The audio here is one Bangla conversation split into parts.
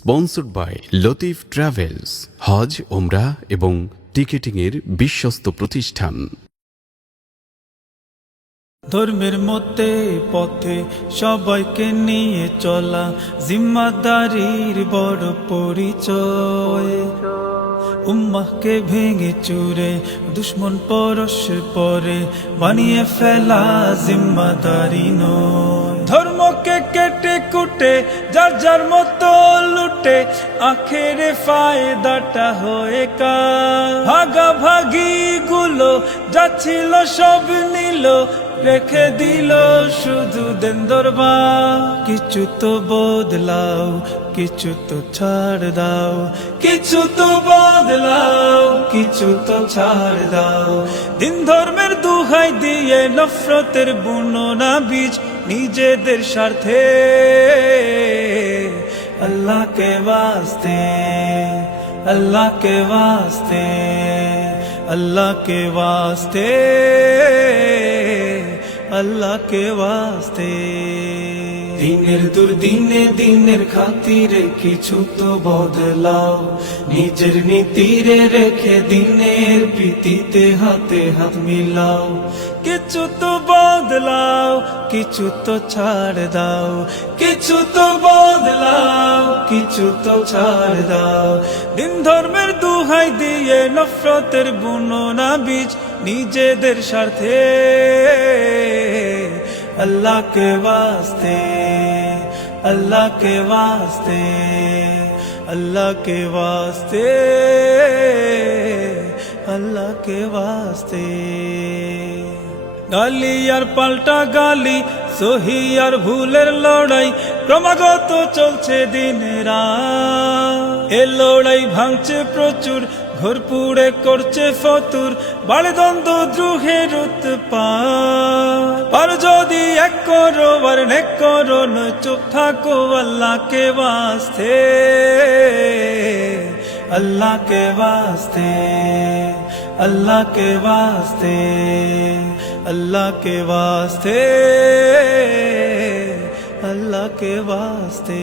স্পন্সর্ড বাই লতিফ ট্রাভেলস, হজ, ওমরাহ এবং টিকেটিংয়ের বিশ্বস্ত প্রতিষ্ঠান। ধর্মের মতে পথে সবাইকে নিয়ে চলা জিম্মাদারির বড় পরিচয়। উম্মাহকে ভেঙে চুরে দুশ্মন পরশের পরে বানিয়ে ফেলা জিম্মাদারি নয়। ধর্মকে কেটে কুটে যার যার মতো লুটে আখেরে ফায়দাটা হয়ে কার। ভাগাভাগি গুলো যাচ্ছিল সব নিল, রেখে দিল শুধু দেন দরবার। কিছু তো বদলাও, কিছু তো ছাড় দাও, কিছু তো বদলাও, কিছু তো ছাড় দাও। দিন ধর্মের দুহাই দিয়ে নফরতের বুননা বীজ নিজেদের স্বার্থে। अल्लाह के वास्ते, अल्लाह के वास्ते, अल्लाह के वास्ते, अल्लाह के वास्ते। দিনের দুর্দিনে দিনের খাতিরে কিছু তো বদলাও, নিজের নীতিরে রেখে দিনের প্রীতিতে হাতে হাত মিলাও। কিছু তো বদলাও, কিছু তো ছাড় দাও, কিছু তো বদলাও, কিছু তো ছাড় দাও। দিন ধর্মের দুহাই দিয়ে নফরতের বুননা বীজ নিজেদের স্বার্থে। अल्लाह के वास्ते, अल्लाह के वास्ते, अल्लाह के वास्ते, अल्लाह के वास्ते। গালি আর পাল্টা গালি, সহি আর ভুলের লড়াই ক্রমাগত চলছে দিনের রাত। এ লড়াই ভাঙছে প্রচুর, ঘর পুড়ে করছে ফতুর, বাড়ে দ্বন্দ্ব দ্রোহের উৎপাত। আর যদি এক করো আর নেক করো নয় চুপ থাকো আল্লাহ কে वास्ते, अल्लाह के वास्ते, अल्लाह के वास्ते, अल्लाह के वास्ते, अल्लाह के वास्ते।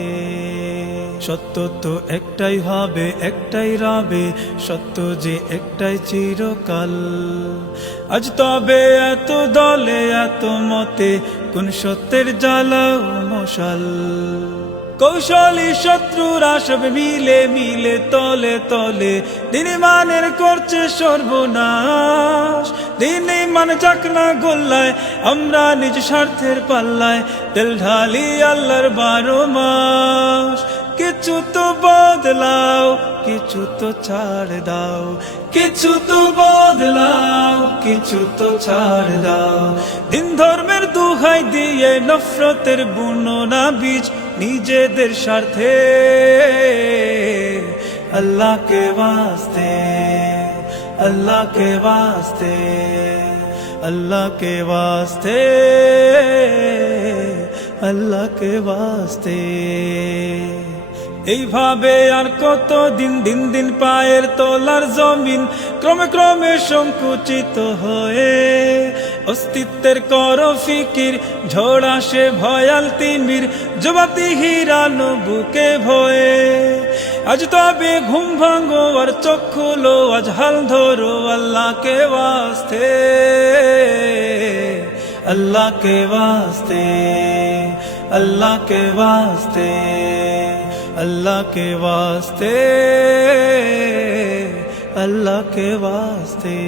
সত্য তো একটাই হবে, একটাই রবে, সত্য যে একটাই চিরকাল। আজ তবে এত দলে এত মতে, কোন সত্যের জ্বালাও মশাল। কৌশলী শত্রুরা সব মিলে মিলে তলে তলে দিন ইমানের করছে সর্বনাশ। দিন ইমান যাক না গোল্লায়, আমরা নিজ স্বার্থের পাল্লায় তেল ঢালি আল্লাহর 12 মাস। কিছু তো বদলাও, কিছু তো ছাড় দাও, কিছু তো বদলাও, কিছু তো ছাড় দাও। দিন ধর্মের দুহাই দিয়ে নফরতের বুননা বীজ নিজেদের স্বার্থে। अल्लाह के वास्ते, अल्लाह के वास्ते, अल्लाह के वास्ते, अल्लाह के वास्ते। এইভাবে আর কত দিন, দিন দিন পায়ের তলার জমিন ক্রমে ক্রমে সংকুচিত হয়ে। অস্তিত্বের কর ফিকির, ঝড় আসে ভয়াল তিমির, জবাতি হিরানো বুকে ভয়ে। আজ তবে ঘুম ভাঙো আর চোখ খুলো, আজ হাল ধরো আল্লাহ কে वास्ते, अल्लाह के वास्ते, अल्लाह के वास्ते, अल्लाह के वास्ते, अल्लाह के वास्ते।